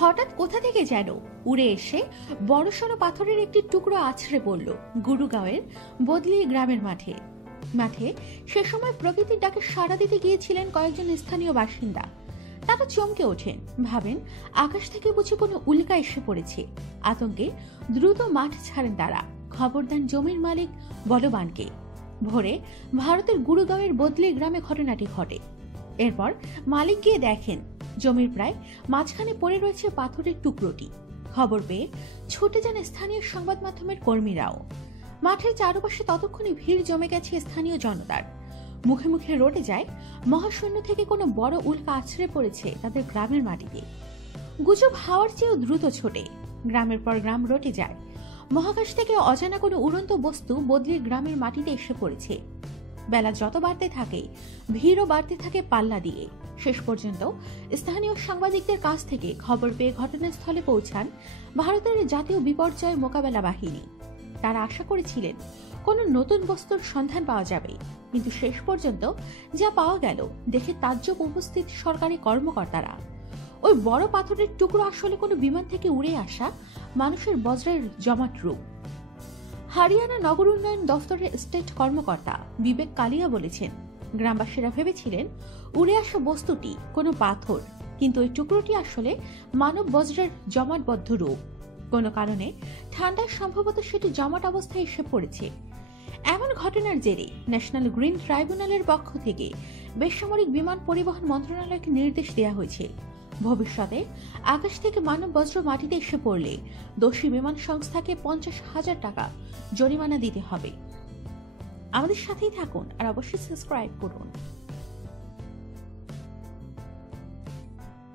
হঠাৎ কোথা থেকে যেন উড়ে এসে বড়সড় পাথরের একটি টুকরো আছড়ে পড়ল গুরুগাঁওয়ের বদলি গ্রামের মাঠে। সে সময় প্রকৃতির ডাকে সাড়া দিতে গিয়েছিলেন কয়েকজন স্থানীয় বাসিন্দা। তারা চমকে ওঠেন, ভাবেন আকাশ থেকে বুঝি কোনো উল্কা এসে পড়েছে। আতঙ্কে দ্রুত মাঠ ছাড়েন তারা, খবর দেন জমির মালিক বলবানকে। ভোরে ভারতের গুরুগাঁওয়ের বদলি গ্রামে ঘটনাটি ঘটে। এরপর মালিক গিয়ে দেখেন জমির প্রায় মাঝখানে পড়ে রয়েছে পাথরের টুকরোটি। খবর পেয়ে ছুটে যান স্থানীয় সংবাদ মাধ্যমের কর্মীরাও। মাঠের চারপাশে ততক্ষণে ভিড় জমে গেছে স্থানীয় জনতার। মুখে মুখে রটে যায় মহাশূন্য থেকে কোনো বড় উল্কা আছড়ে পড়েছে তাদের গ্রামের মাটিতে। গুজব হাওয়ার চেয়েও দ্রুত ছোটে, গ্রামের পর গ্রাম রটে যায়। মহাকাশ থেকে অজানা কোনো উড়ন্ত বস্তু বদলির গ্রামের মাটিতে এসে পড়েছে। বেলা যত বাড়তে থাকে ভিড়ও বাড়তে থাকে পাল্লা দিয়ে। শেষ পর্যন্ত স্থানীয় সাংবাদিকদের কাছ থেকে খবর পেয়ে ঘটনাস্থলে পৌঁছান ভারতের জাতীয় বিপর্যয় মোকাবেলা বাহিনী। তারা আশা করেছিলেন কোনো নতুন বস্তুর সন্ধান পাওয়া যাবে, কিন্তু শেষ পর্যন্ত যা পাওয়া গেল দেখে তাজ্জব উপস্থিত সরকারি কর্মকর্তারা। ওই বড় পাথরের টুকরো আসলে কোনো বিমান থেকে উড়ে আসা মানুষের বজ্রের জমাট রূপ। হরিয়ানা নগর উন্নয়ন দফতরের স্টেট কর্মকর্তা বিবেক কালিয়া বলেছেন, গ্রামবাসীরা ভেবেছিলেন উড়ে আসা বস্তুটি কোনো পাথর, কিন্তু ওই টুকরোটি আসলে মানব বজ্রের জমাটবদ্ধ রূপ। কোনো কারণে ঠান্ডায় সম্ভবত সেটি জমাট অবস্থায় এসে পড়েছে। এমন ঘটনার জেরে ন্যাশনাল গ্রিন ট্রাইব্যুনালের পক্ষ থেকে বেসামরিক বিমান পরিবহন মন্ত্রণালয়কে নির্দেশ দেওয়া হয়েছে, ভবিষ্যতে আকাশ থেকে মানব বজ্র মাটিতে এসে পড়লে দোষী বিমান সংস্থাকে 50,000 টাকা জরিমানা দিতে হবে। আমাদের সাথেই থাকুন আর অবশ্যই সাবস্ক্রাইব করুন।